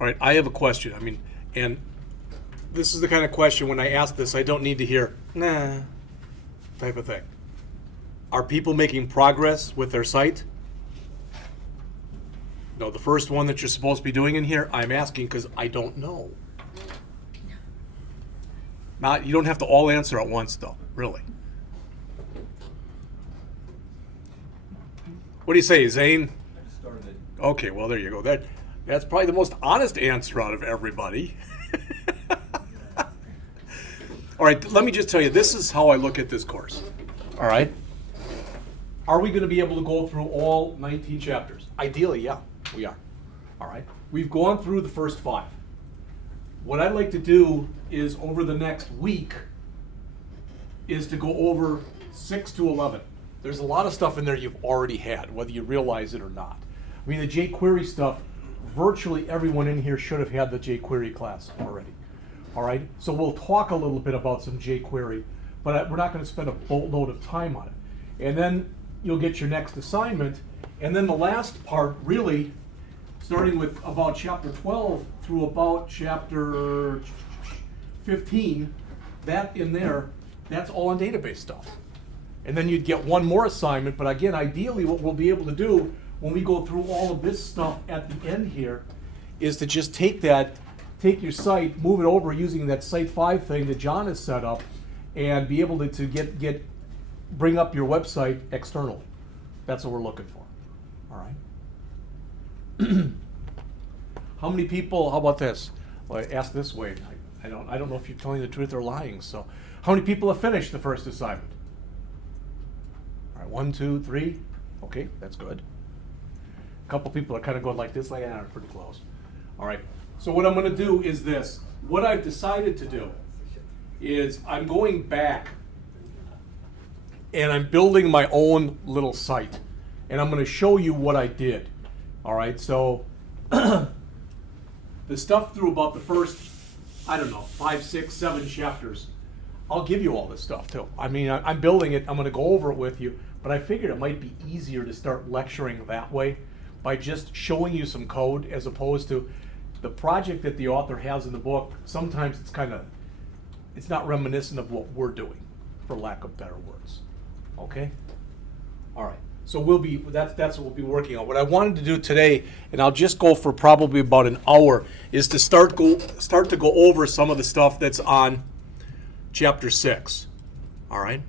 All right, I have a question. I mean, and this is the kind of question when I ask this, I don't need to hear, nah, type of thing. Are people making progress with their site? No, the first one that you're supposed to be doing in here, I'm asking because I don't know. You don't have to all answer at once, though, really. What do you say, Zane? I started. Okay, well, there you go. That's probably the most honest answer out of everybody. All right, let me just tell you, this is how I look at this course. All right? Are we going to be able to go through all 19 chapters? Ideally, yeah, we are. All right? We've gone through the first 5. What I'd like to do is, over the next week, is to go over 6 to 11. There's a lot of stuff in there you've already had, whether you realize it or not. I mean, the jQuery stuff, virtually everyone in here should have had the jQuery class already. All right? So we'll talk a little bit about some jQuery, but we're not going to spend a boatload of time on it. And then you'll get your next assignment. And then the last part, really, starting with about chapter 12 through about chapter 15, that in there, that's all on database stuff. And then you'd get one more assignment, but again, ideally what we'll be able to do when we go through all of this stuff at the end here is to just take your site, move it over using that Site 5 thing that John has set up, and be able to bring up your website externally. That's what we're looking for. All right. How many people? How about this? Well, I ask this way. I don't know if you're telling the truth or lying. So, how many people have finished the first assignment? All right, 1, 2, 3. Okay, that's good. A couple people are kind of going like this, like, yeah, pretty close. All right. So what I'm going to do is this. What I've decided to do is I'm going back and I'm building my own little site, and I'm going to show you what I did. All right. So the stuff through about the first, 5, 6, 7 chapters, I'll give you all this stuff too. I mean, I'm building it. I'm going to go over it with you, but I figured it might be easier to start lecturing that way by just showing you some code as opposed to the project that the author has in the book. Sometimes it's not reminiscent of what we're doing, for lack of better words. Okay? All right. So that's what we'll be working on. What I wanted to do today, and I'll just go for probably about an hour, is to start to go over some of the stuff that's on Chapter 6. All right?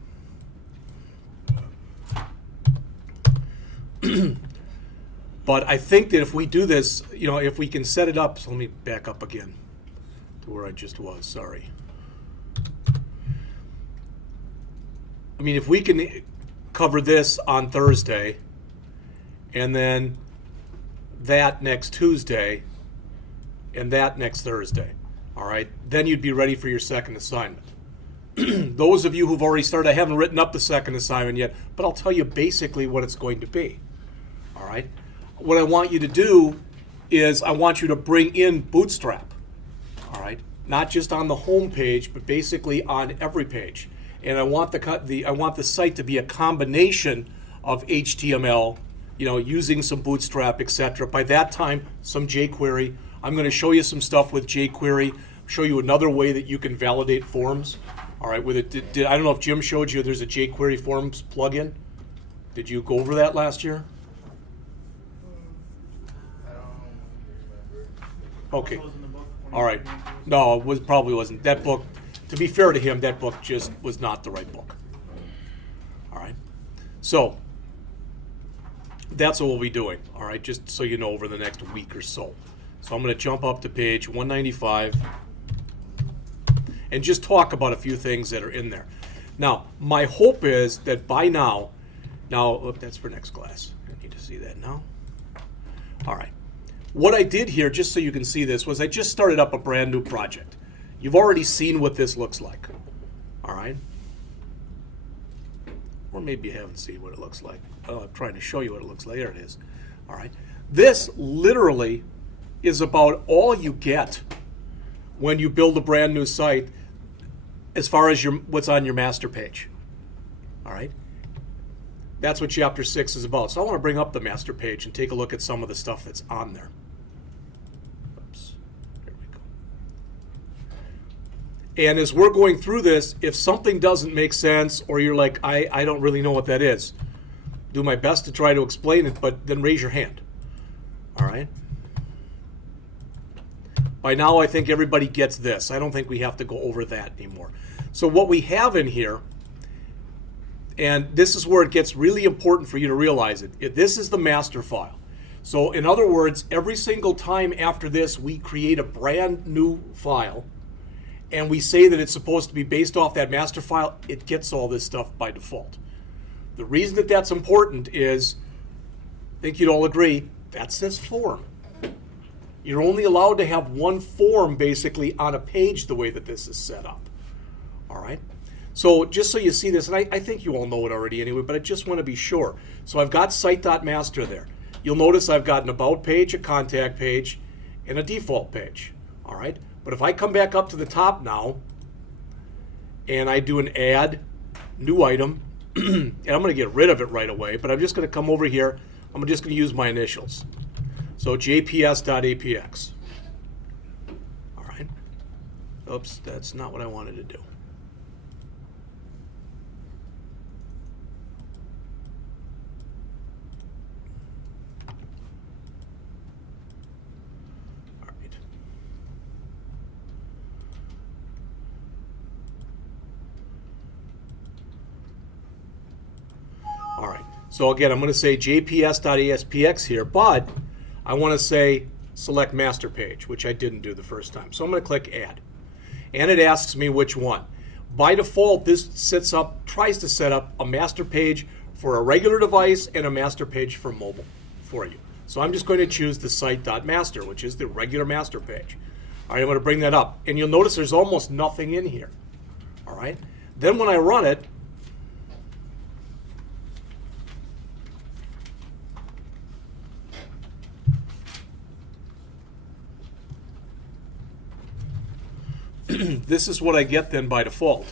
But I think that if we do this, if we can set it up, so let me back up again to where I just was, sorry. I mean, if we can cover this on Thursday, and then that next Tuesday, and that next Thursday, all right, then you'd be ready for your second assignment. Those of you who've already started, I haven't written up the second assignment yet, but I'll tell you basically what it's going to be, all right? What I want you to do is I want you to bring in Bootstrap, all right? Not just on the home page, but basically on every page. And I want the site to be a combination of HTML, using some Bootstrap, etc. By that time, some jQuery. I'm going to show you some stuff with jQuery. Show you another way that you can validate forms. All right, with it. I don't know if Jim showed you. There's a jQuery forms plugin. Did you go over that last year? Okay. All right. No, probably wasn't. That book, to be fair to him, that book just was not the right book. All right. So that's what we'll be doing. All right, just so you know, over the next week or so. So I'm going to jump up to page 195 and just talk about a few things that are in there. Now, my hope is that by now, that's for next class. I need to see that now. All right. What I did here, just so you can see this, was I just started up a brand new project. You've already seen what this looks like, all right? Or maybe you haven't seen what it looks like. Oh, I'm trying to show you what it looks like. There it is, all right? This literally is about all you get when you build a brand new site as far as what's on your master page, all right? That's what Chapter 6 is about. So I want to bring up the master page and take a look at some of the stuff that's on there. Oops. And as we're going through this, if something doesn't make sense or you're like, I don't really know what that is, do my best to try to explain it, but then raise your hand. All right? By now, I think everybody gets this. I don't think we have to go over that anymore. So what we have in here, and this is where it gets really important for you to realize it. This is the master file. So in other words, every single time after this, we create a brand new file, and we say that it's supposed to be based off that master file, it gets all this stuff by default. The reason that that's important is, I think you'd all agree, that's this form. You're only allowed to have one form basically on a page the way that this is set up. All right? So just so you see this, and I think you all know it already anyway, but I just want to be sure. So I've got site.master there. You'll notice I've got an about page, a contact page, and a default page. All right? But if I come back up to the top now, and I do an add, new item, and I'm going to get rid of it right away, but I'm just going to come over here. I'm just going to use my initials. So jps.apx. All right. Oops, that's not what I wanted to do. All right. All right. So again, I'm going to say jps.aspx here, but I want to say select master page, which I didn't do the first time. So I'm going to click add. And it asks me which one. By default, this tries to set up a master page for a regular device and a master page for mobile for you. So I'm just going to choose the site.master, which is the regular master page. All right, I'm going to bring that up. And you'll notice there's almost nothing in here. All right. Then when I run it, this is what I get then by default.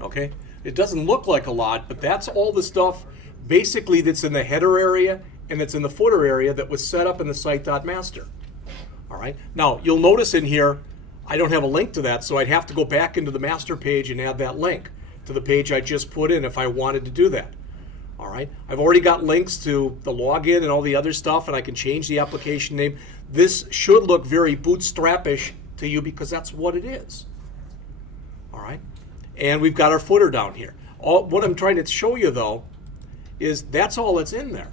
Okay? It doesn't look like a lot, but that's all the stuff basically that's in the header area and that's in the footer area that was set up in the site.master. All right. Now, you'll notice in here, I don't have a link to that, so I'd have to go back into the master page and add that link to the page I just put in if I wanted to do that. All right. I've already got links to the login and all the other stuff, and I can change the application name. This should look very bootstrap-ish to you because that's what it is. All right. And we've got our footer down here. What I'm trying to show you, though, is that's all that's in there.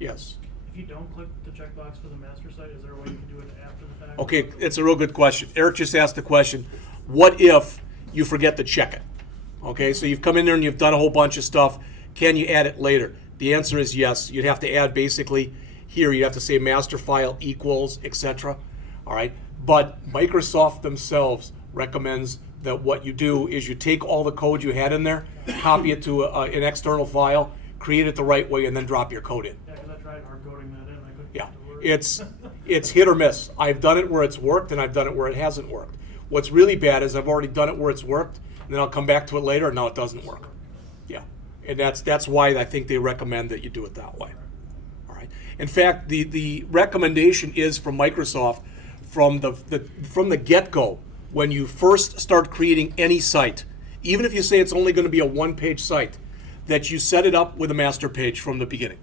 Yes? If you don't click the checkbox for the master site, is there a way you can do it after the fact? Okay, it's a real good question. Eric just asked the question, what if you forget to check it? Okay, so you've come in there and you've done a whole bunch of stuff. Can you add it later? The answer is yes. You'd have to add basically here, you have to say master file equals, etc. All right, but Microsoft themselves recommends that what you do is you take all the code you had in there, copy it to an external file, create it the right way, and then drop your code in. Yeah, because I tried hard coding that in. I couldn't Yeah, get it to work. it's hit or miss. I've done it where it's worked, and I've done it where it hasn't worked. What's really bad is I've already done it where it's worked, and then I'll come back to it later, and now it doesn't work. Yeah, and that's why I think they recommend that you do it that way. All right. In fact, the recommendation is from Microsoft from the get-go. When you first start creating any site, even if you say it's only going to be a one-page site, that you set it up with a master page from the beginning.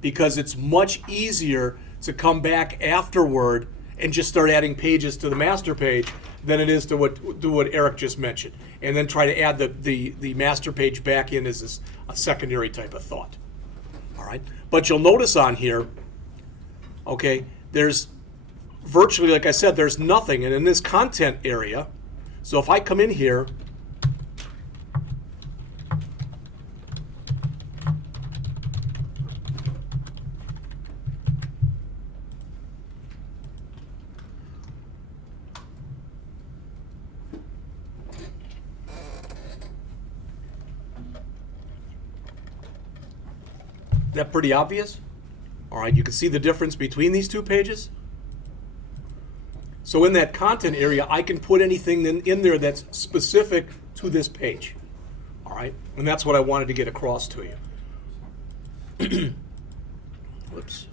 Because it's much easier to come back afterward and just start adding pages to the master page than it is to what Eric just mentioned. And then try to add the master page back in as a secondary type of thought. All right? But you'll notice on here, okay, there's virtually, like I said, there's nothing. And in this content area, so if I come in here, that pretty obvious? All right, you can see the difference between these two pages. So in that content area, I can put anything in there that's specific to this page. All right, and that's what I wanted to get across to you. Whoops.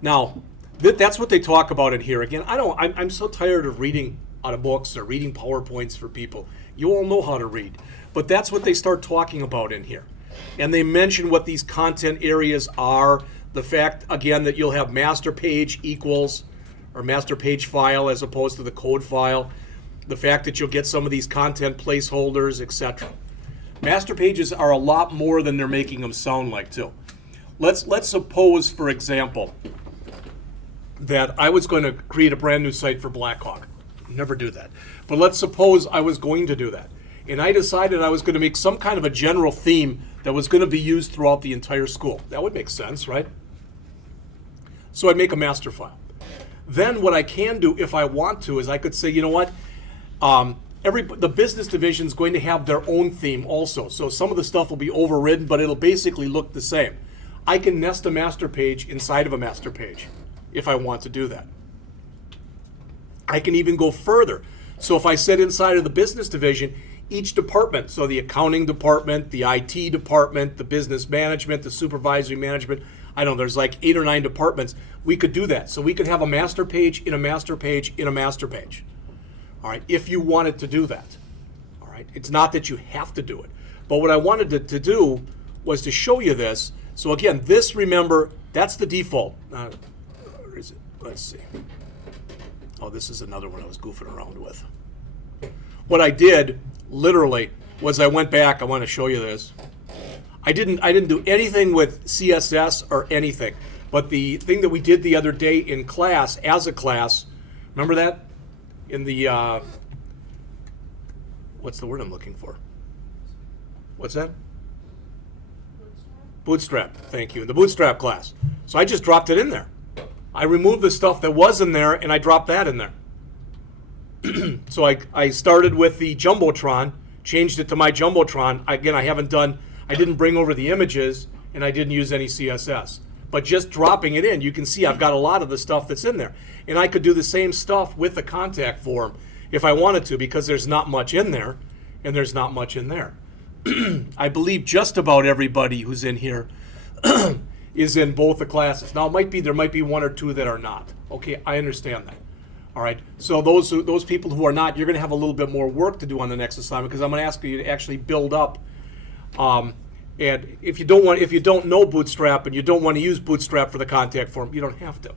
Now, that's what they talk about in here. Again, I'm so tired of reading out of books or reading PowerPoints for people. You all know how to read. But that's what they start talking about in here. And they mention what these content areas are. The fact, again, that you'll have master page equals, or master page file as opposed to the code file. The fact that you'll get some of these content placeholders, etc. Master pages are a lot more than they're making them sound like, too. Let's suppose, for example, that I was going to create a brand new site for Blackhawk. Never do that. But let's suppose I was going to do that. And I decided I was going to make some kind of a general theme that was going to be used throughout the entire school. That would make sense, right? So I'd make a master file. Then what I can do if I want to is I could say, you know what? The business division is going to have their own theme also. So some of the stuff will be overridden, but it'll basically look the same. I can nest a master page inside of a master page if I want to do that. I can even go further. So if I said inside of the business division, each department, so the accounting department, the IT department, the business management, the supervisory management, I don't know, there's like 8 or 9 departments, we could do that. So we could have a master page in a master page in a master page. All right, if you wanted to do that. All right, it's not that you have to do it. But what I wanted to do was to show you this. So again, this, remember, that's the default. Where is it? Let's see. Oh, this is another one I was goofing around with. What I did, literally, was I went back. I want to show you this. I didn't do anything with CSS or anything. But the thing that we did the other day in class, as a class, remember that? In the, what's the word I'm looking for? What's that? Bootstrap. Thank you. In the Bootstrap class. So I just dropped it in there. I removed the stuff that was in there, and I dropped that in there. So I started with the Jumbotron, changed it to my Jumbotron. Again, I didn't bring over the images, and I didn't use any CSS. But just dropping it in, you can see I've got a lot of the stuff that's in there. And I could do the same stuff with the contact form if I wanted to, because there's not much in there, and there's not much in there. I believe just about everybody who's in here is in both the classes. Now, there might be 1 or 2 that are not. Okay, I understand that. All right, so those people who are not, you're going to have a little bit more work to do on the next assignment, because I'm going to ask you to actually build up. And if you don't know Bootstrap and you don't want to use Bootstrap for the contact form, you don't have to.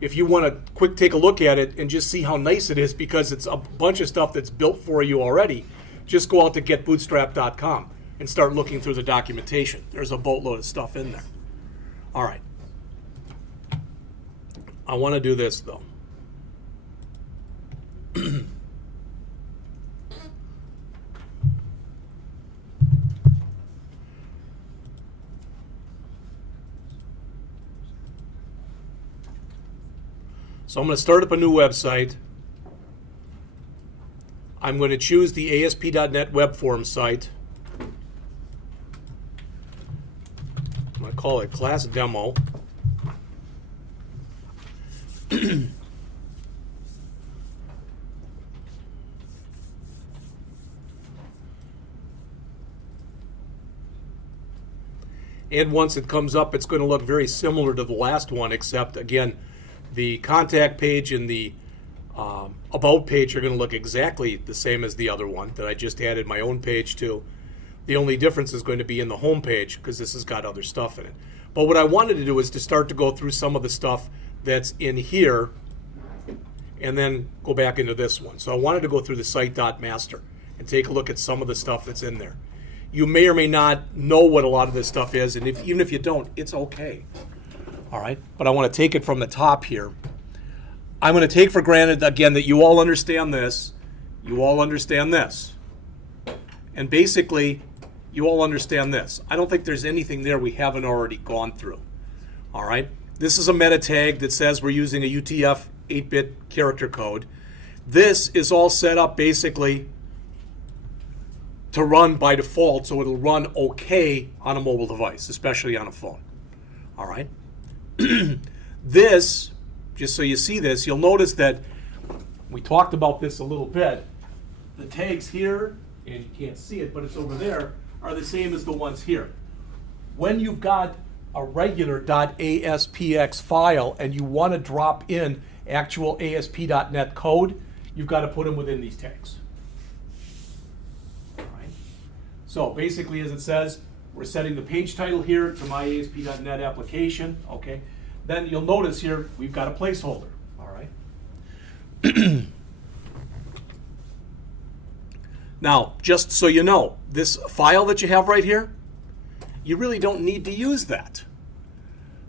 If you want to take a look at it and just see how nice it is, because it's a bunch of stuff that's built for you already, just go out to getbootstrap.com and start looking through the documentation. There's a boatload of stuff in there. All right. I want to do this, though. So I'm going to start up a new website. I'm going to choose the ASP.NET web form site. I'm going to call it class demo. And once it comes up, it's going to look very similar to the last one, except, again, the contact page and the about page are going to look exactly the same as the other one that I just added my own page to. The only difference is going to be in the home page, because this has got other stuff in it. But what I wanted to do is to start to go through some of the stuff that's in here and then go back into this one. So I wanted to go through the site.master and take a look at some of the stuff that's in there. You may or may not know what a lot of this stuff is, and even if you don't, it's okay. All right, but I want to take it from the top here. I'm going to take for granted, again, that you all understand this. You all understand this. And basically, you all understand this. I don't think there's anything there we haven't already gone through. All right, this is a meta tag that says we're using a UTF 8-bit character code. This is all set up basically to run by default, so it'll run okay on a mobile device, especially on a phone. All right. This, just so you see this, you'll notice that we talked about this a little bit. The tags here, and you can't see it, but it's over there, are the same as the ones here. When you've got a regular .aspx file and you want to drop in actual ASP.NET code, you've got to put them within these tags. All right. So basically, as it says, we're setting the page title here to my ASP.NET application. Okay. Then you'll notice here we've got a placeholder. All right. Now, just so you know, this file that you have right here, you really don't need to use that.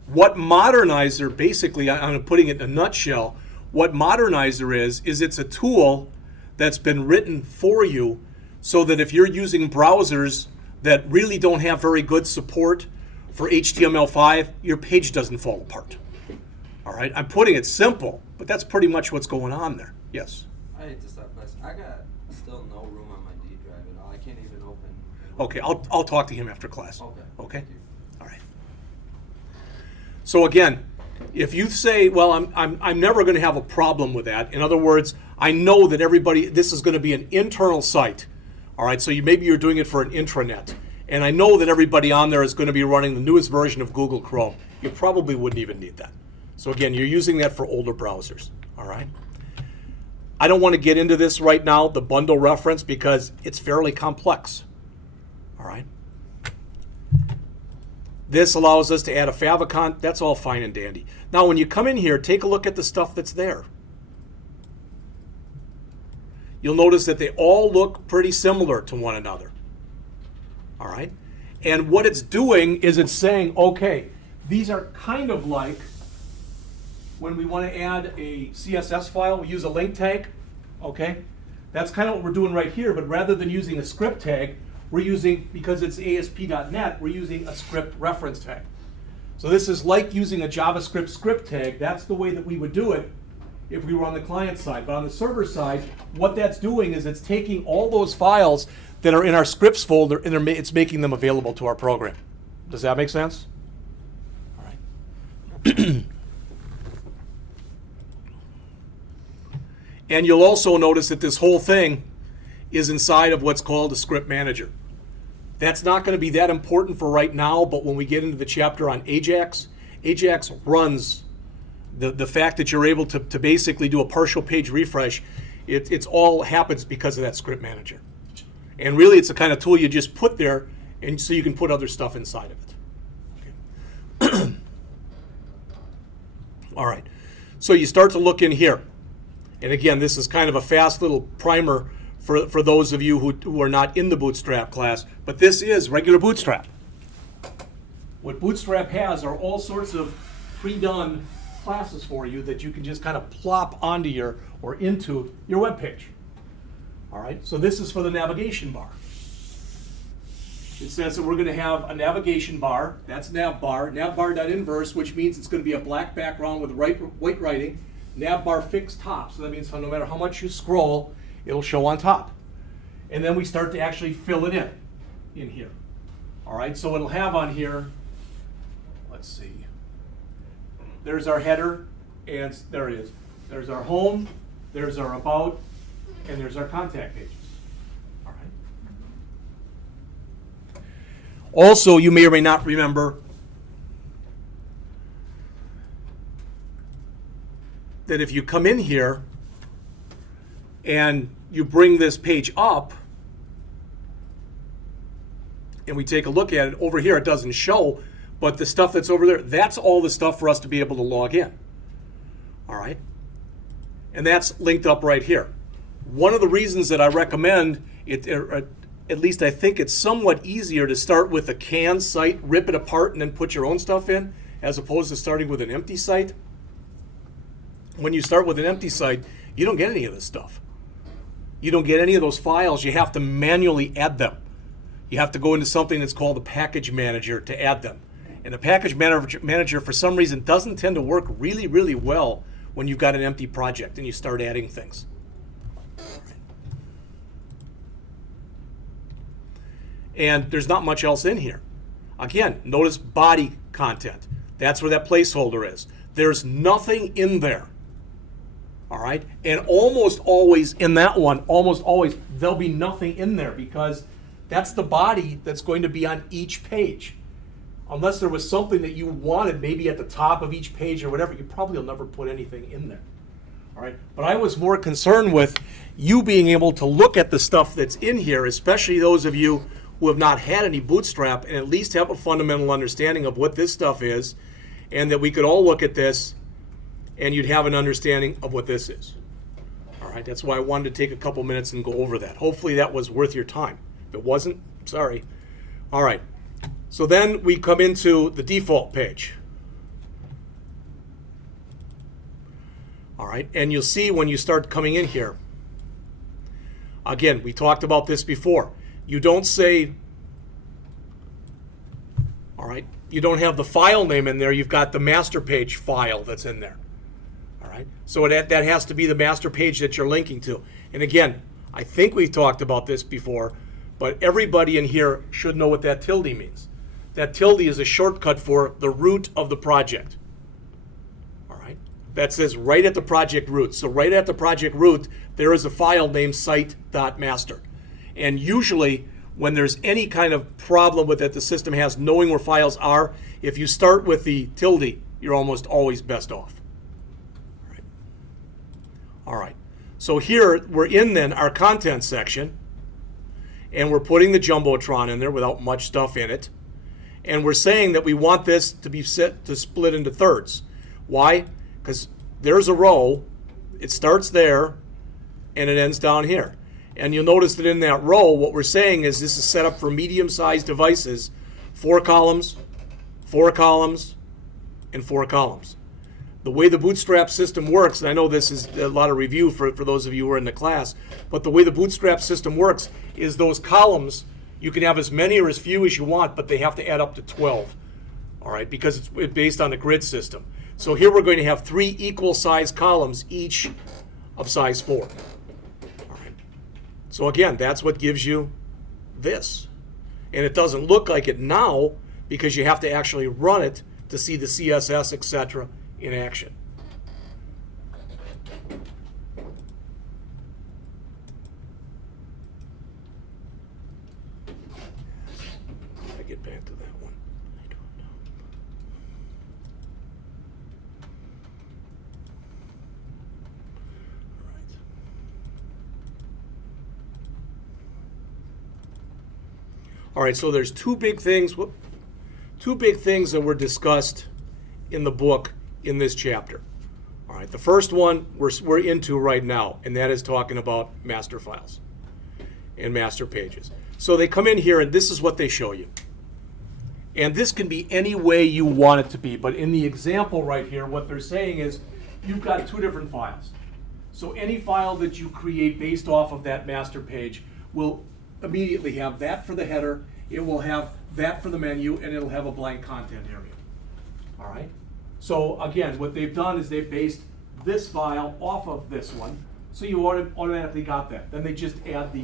What Modernizer, basically, I'm putting it in a nutshell, what Modernizer is it's a tool that's been written for you so that if you're using browsers that really don't have very good support for HTML5, your page doesn't fall apart. All right, I'm putting it simple, but that's pretty much what's going on there. Yes? I hate to stop, guys. I got still no room on my D drive at all. I can't even open. Okay, I'll talk to him after class. Okay. Okay? Thank you. All right. So again, if you say, well, I'm never going to have a problem with that. In other words, I know that everybody, this is going to be an internal site. All right, so maybe you're doing it for an intranet. And I know that everybody on there is going to be running the newest version of Google Chrome. You probably wouldn't even need that. So again, you're using that for older browsers. All right. I don't want to get into this right now, the bundle reference, because it's fairly complex. All right. This allows us to add a favicon. That's all fine and dandy. Now, when you come in here, take a look at the stuff that's there. You'll notice that they all look pretty similar to one another. All right. And what it's doing is it's saying, okay, these are kind of like when we want to add a CSS file, we use a link tag. Okay. That's kind of what we're doing right here, but rather than using a script tag, we're using, because it's ASP.NET, we're using a script reference tag. So this is like using a JavaScript script tag. That's the way that we would do it if we were on the client side. But on the server side, what that's doing is it's taking all those files that are in our scripts folder and it's making them available to our program. Does that make sense? All right. And you'll also notice that this whole thing is inside of what's called a script manager. That's not going to be that important for right now, but when we get into the chapter on Ajax, Ajax runs the fact that you're able to basically do a partial page refresh. It's all happens because of that script manager. And really, it's the kind of tool you just put there, and so you can put other stuff inside of it. Okay. All right. So you start to look in here. And again, this is kind of a fast little primer for those of you who are not in the Bootstrap class, but this is regular Bootstrap. What Bootstrap has are all sorts of pre-done classes for you that you can just kind of plop onto your or into your web page. All right, so this is for the navigation bar. It says that we're going to have a navigation bar. That's navbar, navbar.inverse, which means it's going to be a black background with white writing. Navbar fixed top, so that means no matter how much you scroll, it'll show on top. And then we start to actually fill it in here. All right, so it'll have on here, let's see, there's our header, and there it is. There's our home, there's our about, and there's our contact pages. All right. Also, you may or may not remember that if you come in here and you bring this page up and we take a look at it, over here it doesn't show, but the stuff that's over there, that's all the stuff for us to be able to log in. All right? And that's linked up right here. One of the reasons that I recommend it, at least I think it's somewhat easier to start with a canned site, rip it apart, and then put your own stuff in, as opposed to starting with an empty site. When you start with an empty site, you don't get any of this stuff. You don't get any of those files. You have to manually add them. You have to go into something that's called a package manager to add them. And the package manager, for some reason, doesn't tend to work really, really well when you've got an empty project and you start adding things. And there's not much else in here. Again, notice body content. That's where that placeholder is. There's nothing in there. All right? And almost always in that one, almost always, there'll be nothing in there because that's the body that's going to be on each page. Unless there was something that you wanted maybe at the top of each page or whatever, you probably will never put anything in there. All right? But I was more concerned with you being able to look at the stuff that's in here, especially those of you who have not had any Bootstrap, and at least have a fundamental understanding of what this stuff is, and that we could all look at this and you'd have an understanding of what this is. All right, that's why I wanted to take a couple minutes and go over that. Hopefully that was worth your time. If it wasn't, sorry. All right, so then we come into the default page. All right, and you'll see when you start coming in here, again, we talked about this before. You don't say, all right, you don't have the file name in there. You've got the master page file that's in there. All right, so that has to be the master page that you're linking to. And again, I think we've talked about this before, but everybody in here should know what that tilde means. That tilde is a shortcut for the root of the project. All right, that says right at the project root. So right at the project root, there is a file named site.master. And usually, when there's any kind of problem with it, the system has knowing where files are, if you start with the tilde, you're almost always best off. All right. So here, we're in then our content section, and we're putting the Jumbotron in there without much stuff in it. And we're saying that we want this to be set to split into thirds. Why? Because there's a row, it starts there, and it ends down here. And you'll notice that in that row, what we're saying is this is set up for medium-sized devices, 4 columns, 4 columns, and 4 columns. The way the Bootstrap system works, and I know this is a lot of review for those of you who are in the class, but the way the Bootstrap system works is those columns, you can have as many or as few as you want, but they have to add up to 12, all right, because it's based on a grid system. So here we're going to have 3 equal size columns, each of size 4. So again, that's what gives you this. And it doesn't look like it now because you have to actually run it to see the CSS, etc. in action. I get back to that one. I don't know. All right. All right, so there's two big things that were discussed in the book in this chapter. All right, the first one we're into right now, and that is talking about master files and master pages. So they come in here, and this is what they show you. And this can be any way you want it to be, but in the example right here, what they're saying is you've got 2 different files. So any file that you create based off of that master page will immediately have that for the header, it will have that for the menu, and it'll have a blank content area. All right? So again, what they've done is they've based this file off of this one, so you automatically got that. Then they just add the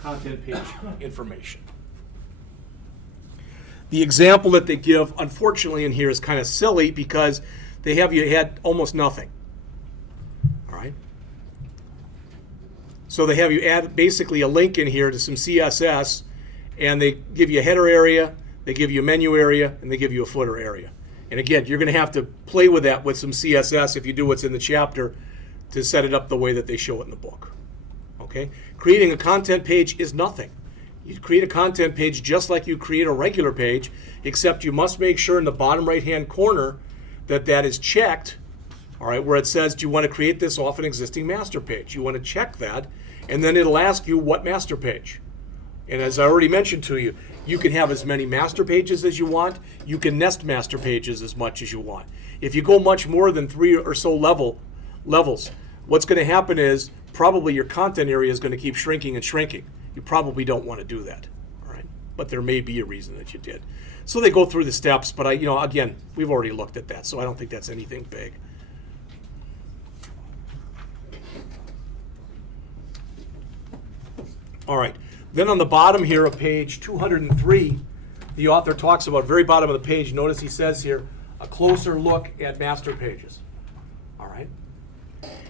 content page information. The example that they give, unfortunately, in here is kind of silly because they have you had almost nothing. All right? So they have you add basically a link in here to some CSS, and they give you a header area, they give you a menu area, and they give you a footer area. And again, you're going to have to play with that with some CSS if you do what's in the chapter to set it up the way that they show it in the book. Okay? Creating a content page is nothing. You create a content page just like you create a regular page, except you must make sure in the bottom right-hand corner that that is checked, all right, where it says, do you want to create this off an existing master page? You want to check that, and then it'll ask you what master page. And as I already mentioned to you, you can have as many master pages as you want. You can nest master pages as much as you want. If you go much more than 3 or so levels, what's going to happen is probably your content area is going to keep shrinking and shrinking. You probably don't want to do that, all right? But there may be a reason that you did. So they go through the steps, but again, we've already looked at that, so I don't think that's anything big. All right. Then on the bottom here of page 203, the author talks about, very bottom of the page, notice he says here, a closer look at master pages. All right.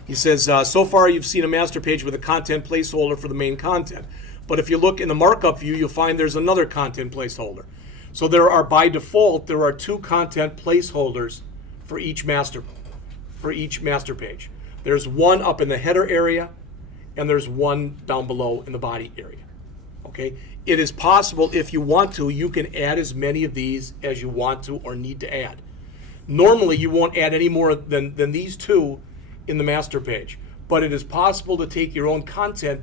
He says, so far you've seen a master page with a content placeholder for the main content. But if you look in the markup view, you'll find there's another content placeholder. So there are, by default, there are 2 content placeholders for each master page. There's one up in the header area, and there's one down below in the body area. Okay? It is possible, if you want to, you can add as many of these as you want to or need to add. Normally, you won't add any more than these 2 in the master page, but it is possible to take your own content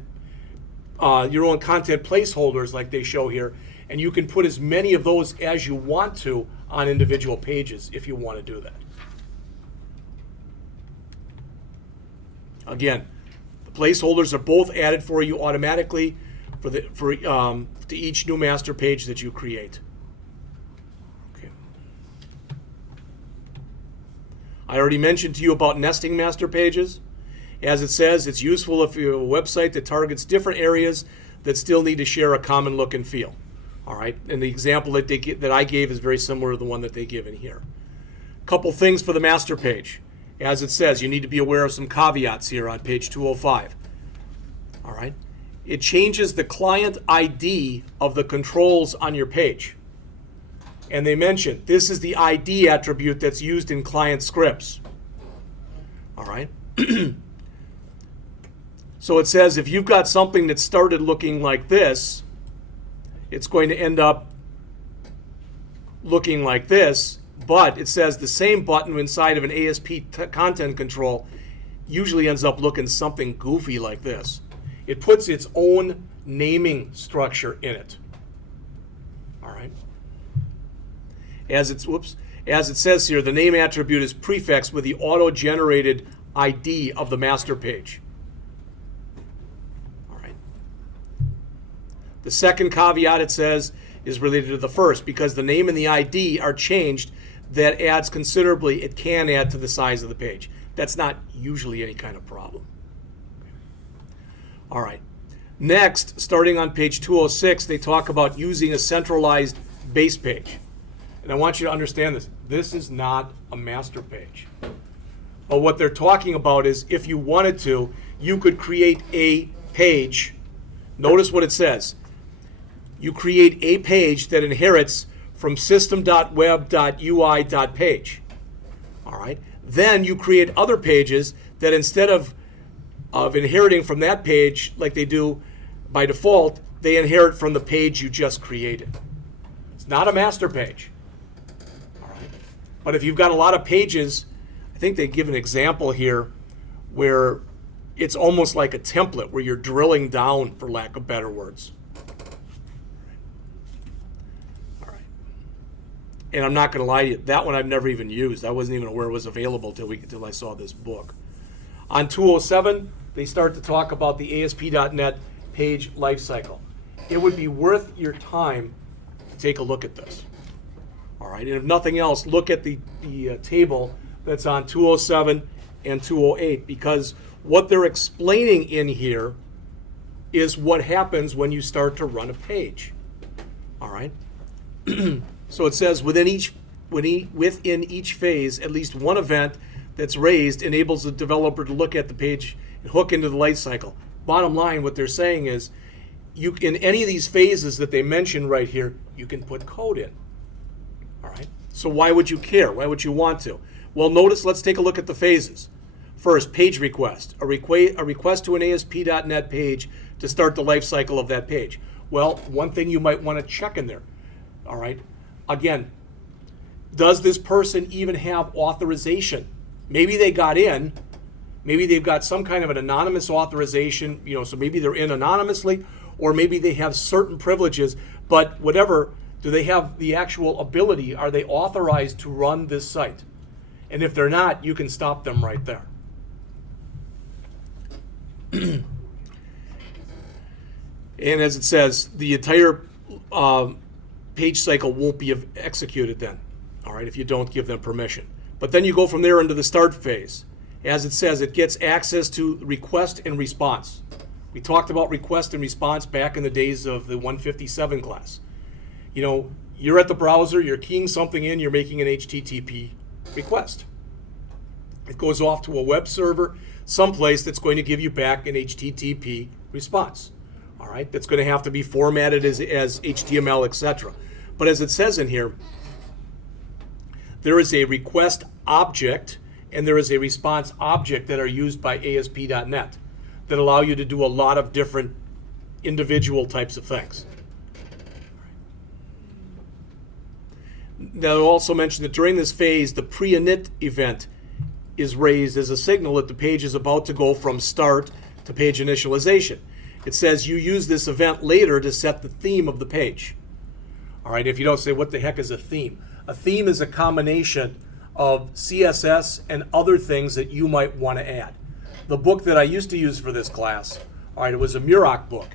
placeholders like they show here, and you can put as many of those as you want to on individual pages if you want to do that. Again, the placeholders are both added for you automatically to each new master page that you create. Okay. I already mentioned to you about nesting master pages. As it says, it's useful if you have a website that targets different areas that still need to share a common look and feel. All right, and the example that I gave is very similar to the one that they give in here. Couple things for the master page. As it says, you need to be aware of some caveats here on page 205. All right, it changes the client ID of the controls on your page. And they mention this is the ID attribute that's used in client scripts. All right. So it says if you've got something that started looking like this, it's going to end up looking like this, but it says the same button inside of an ASP content control usually ends up looking something goofy like this. It puts its own naming structure in it. All right. As it says here, the name attribute is prefixed with the auto-generated ID of the master page. All right. The second caveat, it says, is related to the first, because the name and the ID are changed. That adds considerably, it can add to the size of the page. That's not usually any kind of problem. All right. Next, starting on page 206, they talk about using a centralized base page. And I want you to understand this. This is not a master page. But what they're talking about is if you wanted to, you could create a page. Notice what it says. You create a page that inherits from system.web.ui.page. All right. Then you create other pages that instead of inheriting from that page like they do by default, they inherit from the page you just created. It's not a master page. All right. But if you've got a lot of pages, I think they give an example here where it's almost like a template where you're drilling down, for lack of better words. And I'm not going to lie to you, that one I've never even used. I wasn't even aware it was available till I saw this book. On 207, they start to talk about the ASP.NET Page Lifecycle. It would be worth your time to take a look at this. All right, and if nothing else, look at the table that's on 207 and 208, because what they're explaining in here is what happens when you start to run a page. All right. So it says within each phase, at least one event that's raised enables the developer to look at the page and hook into the lifecycle. Bottom line, what they're saying is, in any of these phases that they mention right here, you can put code in. All right. So why would you care? Why would you want to? Well, notice. Let's take a look at the phases. First, page request. A request to an ASP.NET page to start the lifecycle of that page. Well, one thing you might want to check in there. All right. Again, does this person even have authorization? Maybe they got in. Maybe they've got some kind of an anonymous authorization, so maybe they're in anonymously, or maybe they have certain privileges, but whatever, do they have the actual ability? Are they authorized to run this site? And if they're not, you can stop them right there. And as it says, the entire page cycle won't be executed then, all right, if you don't give them permission. But then you go from there into the start phase. As it says, it gets access to request and response, We talked about request and response back in the days of the 157 class. You know, you're at the browser, you're keying something in, you're making an HTTP request. It goes off to a web server, someplace that's going to give you back an HTTP response. All right, that's going to have to be formatted as HTML, etc. But as it says in here, there is a request object and there is a response object that are used by ASP.NET that allow you to do a lot of different individual types of things. Now, I'll also mention that during this phase, the pre-init event is raised as a signal that the page is about to go from start to page initialization. It says you use this event later to set the theme of the page. All right, if you don't say, what the heck is a theme? A theme is a combination of CSS and other things that you might want to add. The book that I used to use for this class, all right, it was a Muroc book.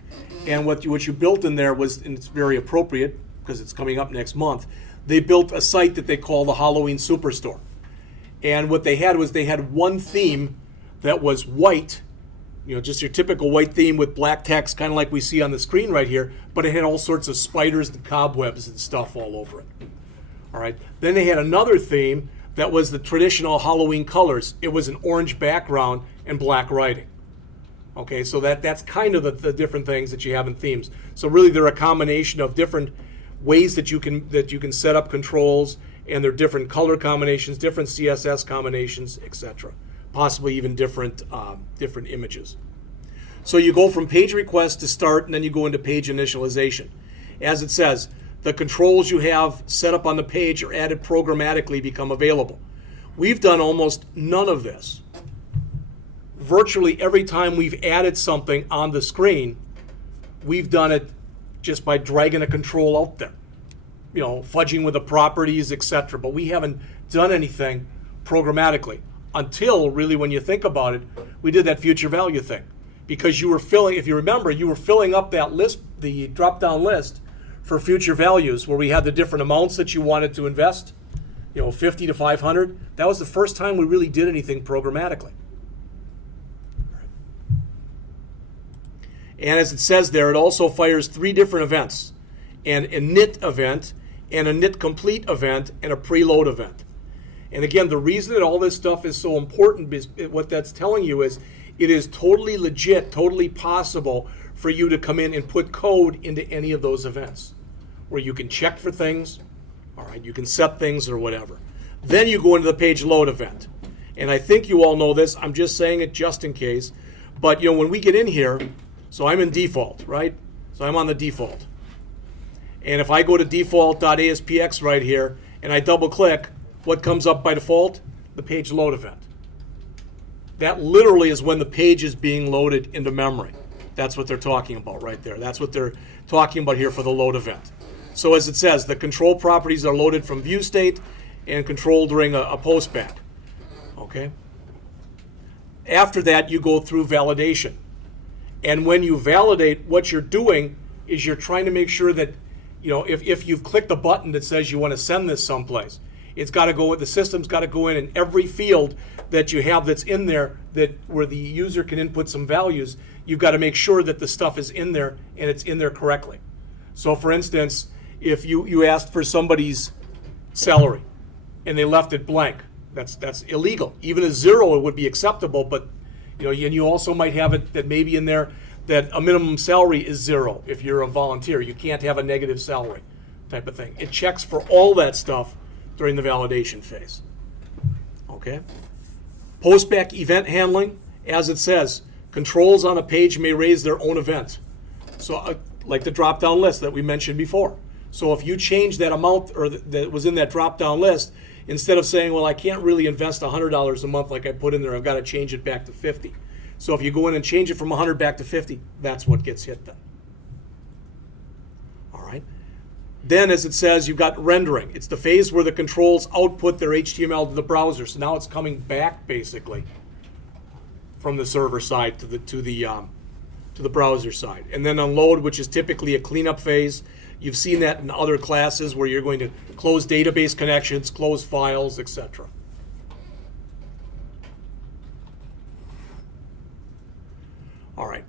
And what you built in there was, and it's very appropriate because it's coming up next month, they built a site that they call the Halloween Superstore. And what they had was they had one theme that was white, you know, just your typical white theme with black text, kind of like we see on the screen right here, but it had all sorts of spiders and cobwebs and stuff all over it. All right. Then they had another theme that was the traditional Halloween colors. It was an orange background and black writing. Okay, so that's kind of the different things that you have in themes. So really they're a combination of different ways that you can set up controls, and they're different color combinations, different CSS combinations, etc. Possibly even different images. So you go from page request to start, and then you go into page initialization. As it says, the controls you have set up on the page or added programmatically become available. We've done almost none of this. Virtually every time we've added something on the screen, we've done it just by dragging a control out there, you know, fudging with the properties, etc. But we haven't done anything programmatically until, really, when you think about it, we did that future value thing. Because you were filling, if you remember, you were filling up that list, the drop-down list for future values, where we had the different amounts that you wanted to invest, you know, 50 to 500. That was the first time we really did anything programmatically. And as it says there, it also fires 3 different events: an init event, an init complete event, and a preload event. And again, the reason that all this stuff is so important is what that's telling you is it is totally legit, totally possible for you to come in and put code into any of those events, where you can check for things, all right, you can set things or whatever. Then you go into the page load event. And I think you all know this, I'm just saying it just in case, but you know, when we get in here, so I'm in default, right? So I'm on the default. And if I go to default.aspx right here, and I double click, what comes up by default? The page load event. That literally is when the page is being loaded into memory. That's what they're talking about right there. That's what they're talking about here for the load event. So as it says, the control properties are loaded from view state and controlled during a postback. Okay? After that, you go through validation. And when you validate, what you're doing is you're trying to make sure that, you know, if you've clicked a button that says you want to send this someplace, it's got to go, the system's got to go in every field that you have that's in there, that where the user can input some values, you've got to make sure that the stuff is in there and it's in there correctly. So for instance, if you asked for somebody's salary and they left it blank, that's illegal. Even a 0 it would be acceptable, but you know, and you also might have it that maybe in there that a minimum salary is 0 if you're a volunteer. You can't have a negative salary type of thing. It checks for all that stuff during the validation phase. Okay? Postback event handling, as it says, controls on a page may raise their own event. So like the drop-down list that we mentioned before. So if you change that amount or that was in that drop-down list, instead of saying, well, I can't really invest $100 a month like I put in there, I've got to change it back to 50. So if you go in and change it from 100 back to 50, that's what gets hit then. All right. Then, as it says, you've got rendering. It's the phase where the controls output their HTML to the browser. So now it's coming back basically from the server side to the browser side. And then unload, which is typically a cleanup phase. You've seen that in other classes where you're going to close database connections, close files, etc. All right.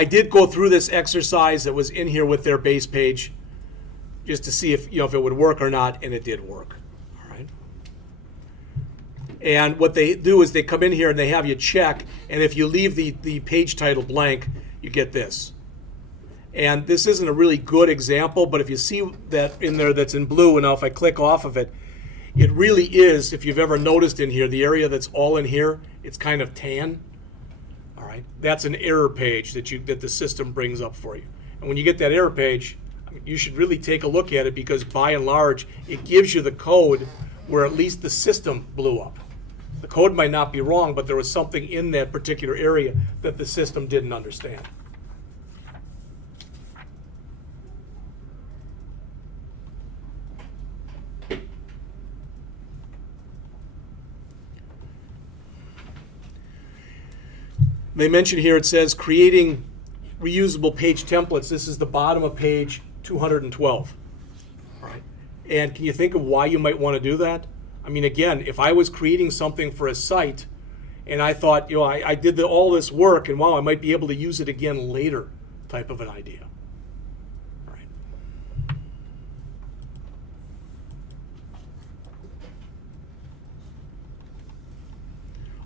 I did go through this exercise that was in here with their base page just to see if, if it would work or not, and it did work. All right. And what they do is they come in here and they have you check, and if you leave the page title blank, you get this. And this isn't a really good example, but if you see that in there that's in blue, and now if I click off of it, it really is, if you've ever noticed in here, the area that's all in here, it's kind of tan. All right, that's an error page that the system brings up for you. And when you get that error page, you should really take a look at it, because by and large, it gives you the code where at least the system blew up. The code might not be wrong, but there was something in that particular area that the system didn't understand. They mention here, it says creating reusable page templates. This is the bottom of page 212. All right. And can you think of why you might want to do that? I mean, again, if I was creating something for a site and I thought, I did all this work and wow, I might be able to use it again later, type of an idea. All right.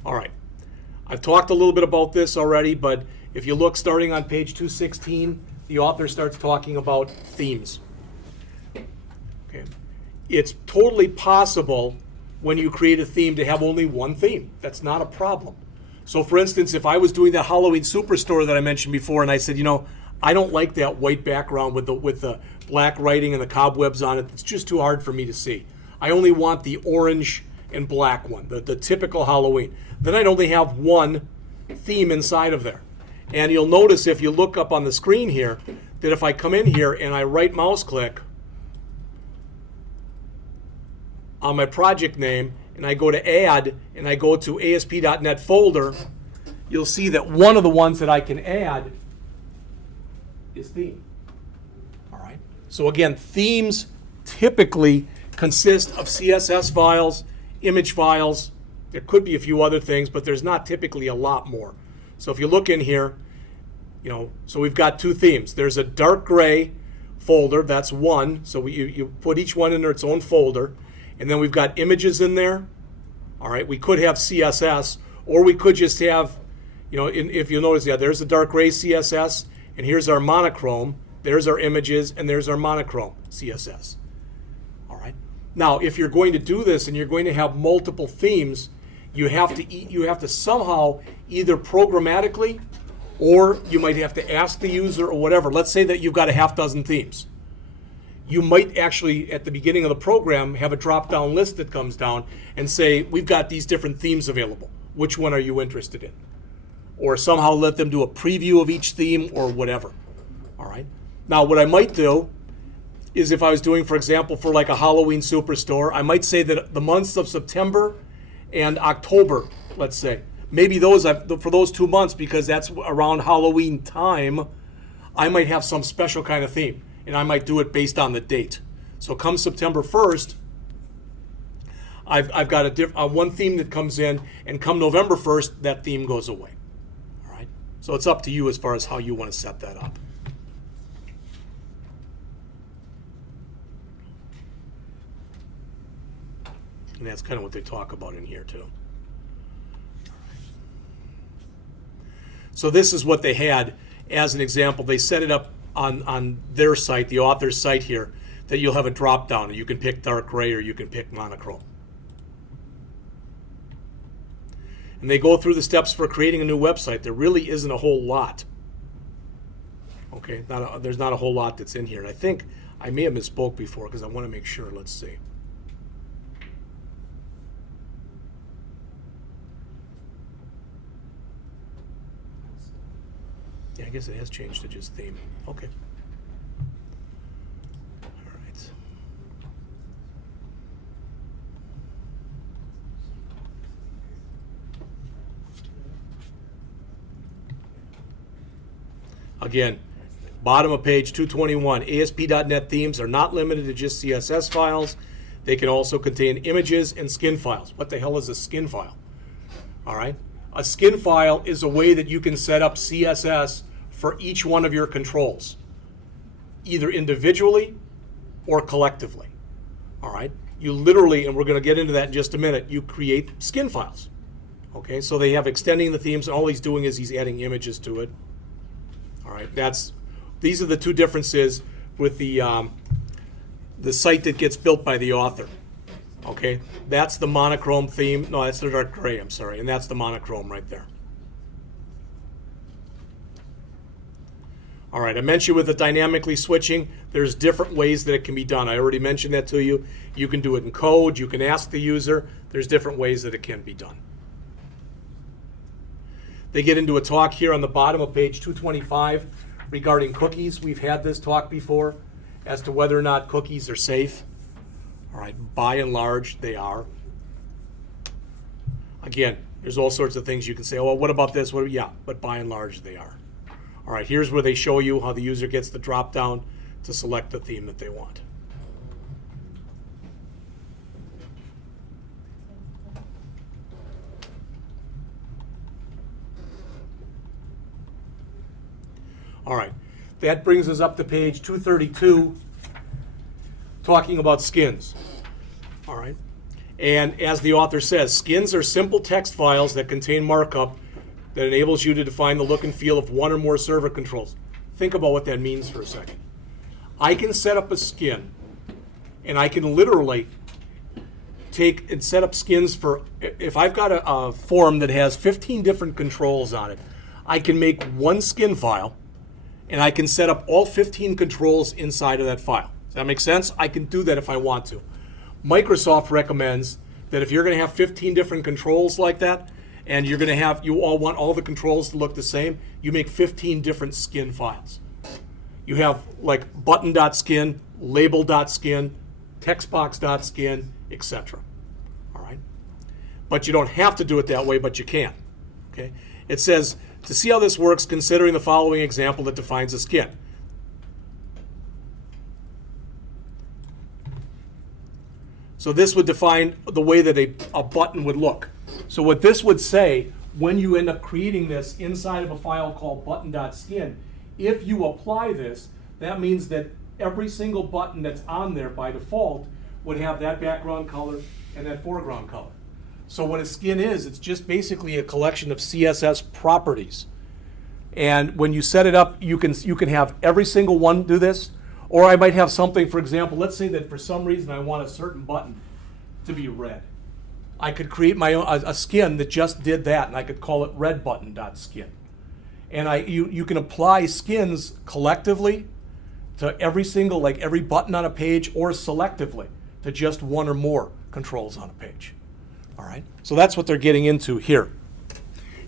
All right. I've talked a little bit about this already, but if you look starting on page 216, the author starts talking about themes. Okay. It's totally possible when you create a theme to have only one theme. That's not a problem. So for instance, if I was doing that Halloween Superstore that I mentioned before, and I said, I don't like that white background with the black writing and the cobwebs on it. It's just too hard for me to see. I only want the orange and black one, the typical Halloween. Then I'd only have one theme inside of there. And you'll notice if you look up on the screen here, that if I come in here and I right mouse click on my project name and I go to add and I go to ASP.NET folder, you'll see that one of the ones that I can add is theme. All right. So again, themes typically consist of CSS files, image files. There could be a few other things, but there's not typically a lot more. So if you look in here, so we've got two themes. There's a dark gray folder, that's one. So you put each one in its own folder. And then we've got images in there. All right, we could have CSS, or we could just have, if you'll notice, there's the dark gray CSS, and here's our monochrome, there's our images, and there's our monochrome CSS. All right. Now, if you're going to do this and you're going to have multiple themes, you have to somehow either programmatically, or you might have to ask the user or whatever. Let's say that you've got a half dozen themes. You might actually, at the beginning of the program, have a drop-down list that comes down and say, we've got these different themes available. Which one are you interested in? Or somehow let them do a preview of each theme or whatever. All right. Now, what I might do is if I was doing, for example, for like a Halloween Superstore, I might say that the months of September and October, let's say, maybe for those 2 months, because that's around Halloween time, I might have some special kind of theme, and I might do it based on the date. So come September 1st, I've got one theme that comes in, and come November 1st, that theme goes away. All right. So it's up to you as far as how you want to set that up. And that's kind of what they talk about in here too. So this is what they had as an example. They set it up on their site, the author's site here, that you'll have a drop down and you can pick dark gray or you can pick monochrome. And they go through the steps for creating a new website. There really isn't a whole lot. Okay, there's not a whole lot that's in here. And I think I may have misspoke before because I want to make sure. Let's see. Yeah, I guess it has changed to just theme. Okay. All right. Again, bottom of page 221, ASP.NET themes are not limited to just CSS files. They can also contain images and skin files. What the hell is a skin file? All right. A skin file is a way that you can set up CSS for each one of your controls, either individually or collectively. All right? You literally, and we're going to get into that in just a minute, you create skin files. Okay, so they have extending the themes, and all he's doing is he's adding images to it. All right, these are the two differences with the site that gets built by the author. Okay, that's the monochrome theme. No, that's the dark gray, I'm sorry, and that's the monochrome right there. All right, I mentioned with the dynamically switching, there's different ways that it can be done. I already mentioned that to you. You can do it in code. You can ask the user. There's different ways that it can be done. They get into a talk here on the bottom of page 225 regarding cookies. We've had this talk before as to whether or not cookies are safe. All right, by and large, they are. Again, there's all sorts of things you can say, oh, well, what about this? What? Yeah, but by and large, they are. All right, here's where they show you how the user gets the drop down to select the theme that they want. All right, that brings us up to page 232, talking about skins. All right, and as the author says, skins are simple text files that contain markup that enables you to define the look and feel of one or more server controls. Think about what that means for a second. I can set up a skin, and I can literally take and set up skins for, if I've got a form that has 15 different controls on it, I can make one skin file, and I can set up all 15 controls inside of that file. Does that make sense? I can do that if I want to. Microsoft recommends that if you're going to have 15 different controls like that, and you're going to have, you all want all the controls to look the same, you make 15 different skin files. You have like button.skin, label.skin, textbox.skin, etc. All right? But you don't have to do it that way, but you can. Okay? It says, to see how this works, considering the following example that defines a skin. So this would define the way that a button would look. So what this would say, when you end up creating this inside of a file called button.skin, if you apply this, that means that every single button that's on there by default would have that background color and that foreground color. So what a skin is, it's just basically a collection of CSS properties. And when you set it up, you can have every single one do this. Or I might have something, for example, let's say that for some reason I want a certain button to be red. I could create my own a skin that just did that, and I could call it redbutton.skin. And you can apply skins collectively to every single, like every button on a page, or selectively to just one or more controls on a page. All right, so that's what they're getting into here.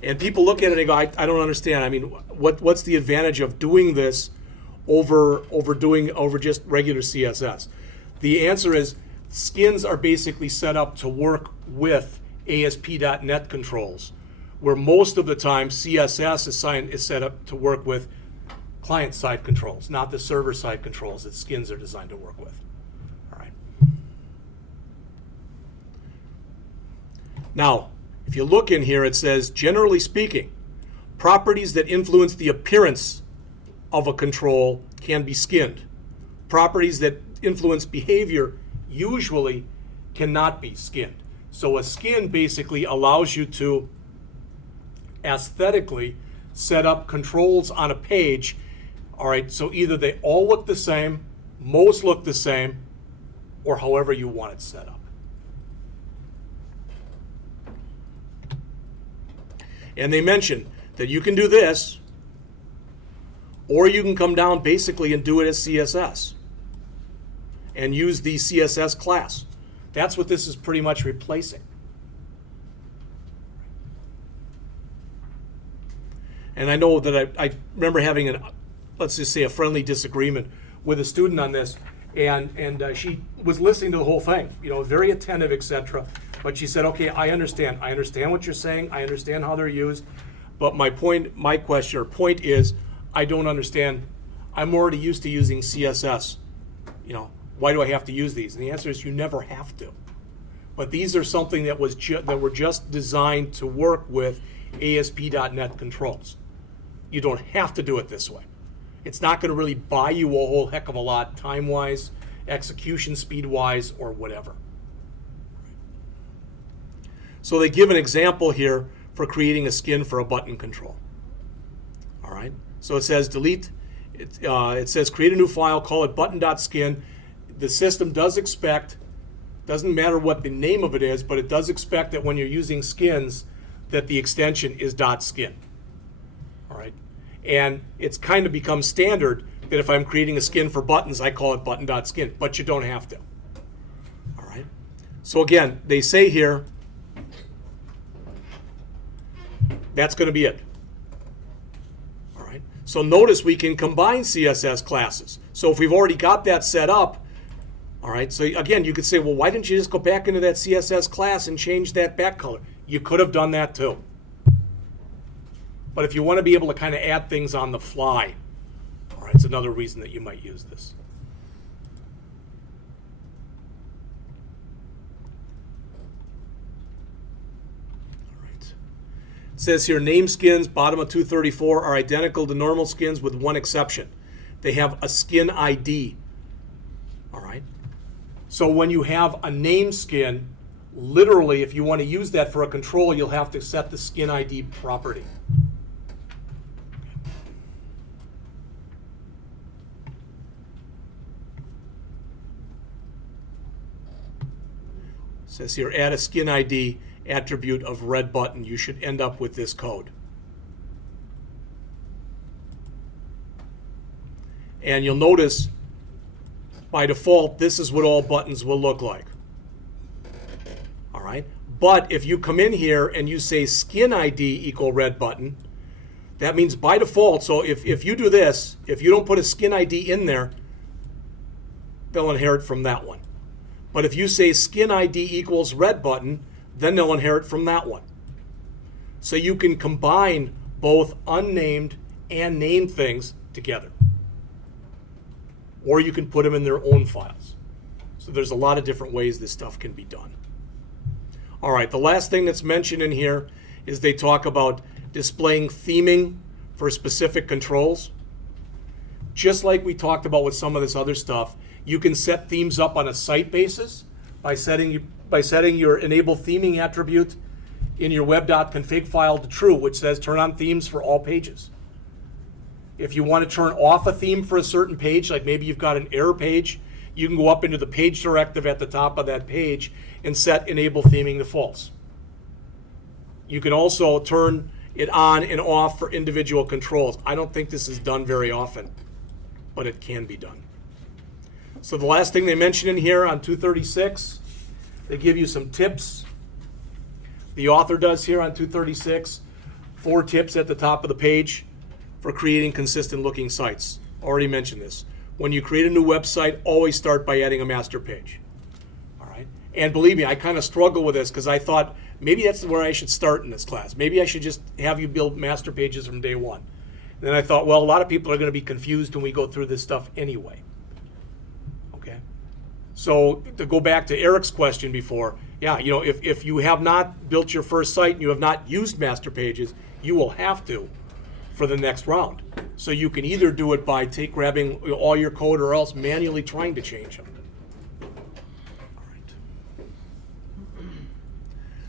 And people look at it and go, I don't understand. I mean, what's the advantage of doing this over just regular CSS? The answer is skins are basically set up to work with ASP.NET controls, where most of the time CSS is set up to work with client-side controls, not the server-side controls that skins are designed to work with. All right. Now, if you look in here, it says, generally speaking, properties that influence the appearance of a control can be skinned. Properties that influence behavior usually cannot be skinned. So a skin basically allows you to aesthetically set up controls on a page. All right, so either they all look the same, most look the same, or however you want it set up. And they mention that you can do this, or you can come down basically and do it as CSS and use the CSS class. That's what this is pretty much replacing. And I know that I remember having let's just say a friendly disagreement with a student on this, and she was listening to the whole thing, very attentive, etc. But she said, okay, I understand what you're saying, I understand how they're used, but my point is, I don't understand. I'm already used to using CSS. Why do I have to use these? And the answer is you never have to. But these are something that were just designed to work with ASP.NET controls. You don't have to do it this way. It's not going to really buy you a whole heck of a lot time-wise, execution speed-wise, or whatever. So they give an example here for creating a skin for a button control. All right. So it says delete. It says create a new file, call it button.skin. The system does expect, doesn't matter what the name of it is, but it does expect that when you're using skins that the extension is .skin. All right. And it's kind of become standard that if I'm creating a skin for buttons, I call it button.skin, but you don't have to. All right. So again, they say here, that's going to be it. All right. So notice we can combine CSS classes. So if we've already got that set up, all right, so again, you could say, well, why didn't you just go back into that CSS class and change that back color? You could have done that too. But if you want to be able to kind of add things on the fly, all right, it's another reason that you might use this. All right. It says here, name skins, bottom of 234, are identical to normal skins with one exception. They have a skin ID. All right. So when you have a name skin, literally, if you want to use that for a control, you'll have to set the skin ID property. It says here, add a skin ID attribute of red button. You should end up with this code. And you'll notice, by default, this is what all buttons will look like. All right. But if you come in here and you say skin ID equal red button, that means by default, so if you do this, if you don't put a skin ID in there, they'll inherit from that one. But if you say skin ID equals red button, then they'll inherit from that one. So you can combine both unnamed and named things together. Or you can put them in their own files. So there's a lot of different ways this stuff can be done. All right, the last thing that's mentioned in here is they talk about displaying theming for specific controls. Just like we talked about with some of this other stuff, you can set themes up on a site basis by setting your enable theming attribute in your web.config file to true, which says turn on themes for all pages. If you want to turn off a theme for a certain page, like maybe you've got an error page, you can go up into the page directive at the top of that page and set enable theming to false. You can also turn it on and off for individual controls. I don't think this is done very often, but it can be done. So the last thing they mention in here on 236, they give you some tips. The author does here on 236, 4 tips at the top of the page for creating consistent looking sites. Already mentioned this. When you create a new website, always start by adding a master page. All right. And believe me, I kind of struggle with this because I thought maybe that's where I should start in this class. Maybe I should just have you build master pages from day one. And then I thought, well, a lot of people are going to be confused when we go through this stuff anyway. Okay. So to go back to Eric's question before, yeah, you know, if you have not built your first site and you have not used master pages, you will have to for the next round. So you can either do it by grabbing all your code or else manually trying to change them. All right.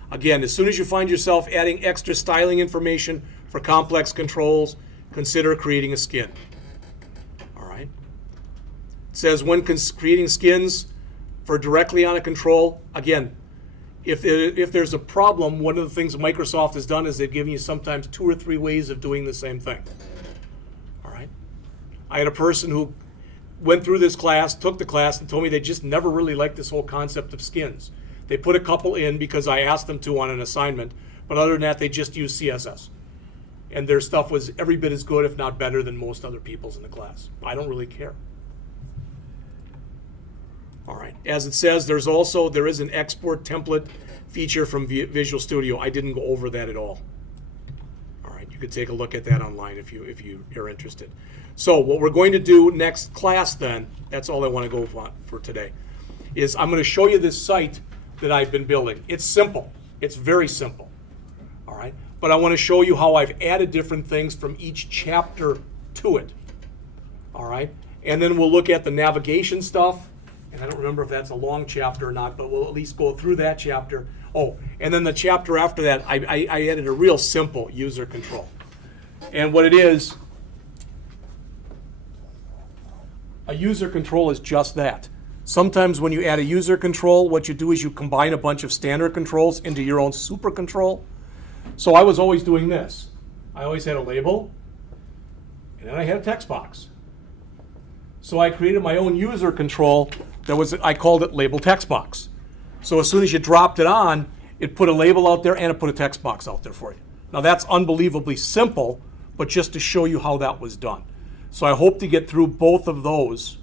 Again, as soon as you find yourself adding extra styling information for complex controls, consider creating a skin. All right. It says when creating skins for directly on a control, again, if there's a problem, one of the things Microsoft has done is they've given you sometimes 2 or 3 ways of doing the same thing. All right. I had a person who went through this class, took the class, and told me they just never really liked this whole concept of skins. They put a couple in because I asked them to on an assignment, but other than that, they just used CSS. And their stuff was every bit as good, if not better, than most other people's in the class. I don't really care. All right. As it says, there is an export template feature from Visual Studio. I didn't go over that at all. All right. You could take a look at that online if you are interested. So what we're going to do next class then, that's all I want to go for today, is I'm going to show you this site that I've been building. It's simple. It's very simple. All right. but I want to show you how I've added different things from each chapter to it. All right? And then we'll look at the navigation stuff, and I don't remember if that's a long chapter or not, but we'll at least go through that chapter. Oh, and then the chapter after that, I added a real simple user control. And what it is, a user control is just that. Sometimes when you add a user control, what you do is you combine a bunch of standard controls into your own super control. So I was always doing this. I always had a label, and then I had a text box. So I created my own user control I called it label text box. So as soon as you dropped it on, it put a label out there and it put a text box out there for you. Now that's unbelievably simple, but just to show you how that was done. So I hope to get through both of those,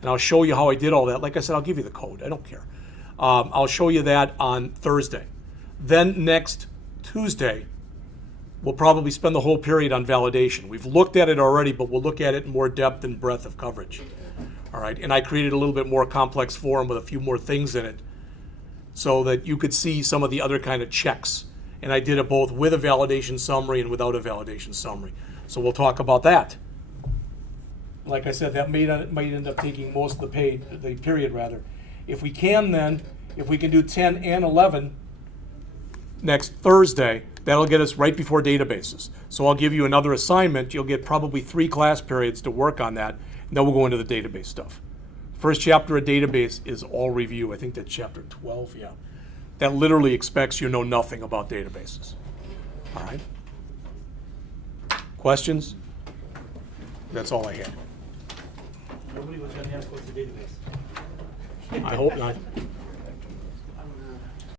and I'll show you how I did all that. Like I said, I'll give you the code. I don't care. I'll show you that on Thursday. Then next Tuesday, we'll probably spend the whole period on validation. We've looked at it already, but we'll look at it in more depth and breadth of coverage. All right, and I created a little bit more complex form with a few more things in it so that you could see some of the other kind of checks. And I did it both with a validation summary and without a validation summary. So we'll talk about that. Like I said, that might end up taking most of the period rather. If we can then, if we can do 10 and 11 next Thursday, that'll get us right before databases. So I'll give you another assignment. You'll get probably 3 class periods to work on that, and then we'll go into the database stuff. First chapter of database is all review. I think that's chapter 12, yeah. That literally expects you know nothing about databases. All right? Questions? That's all I had. Nobody was gonna ask what's a database. I hope not.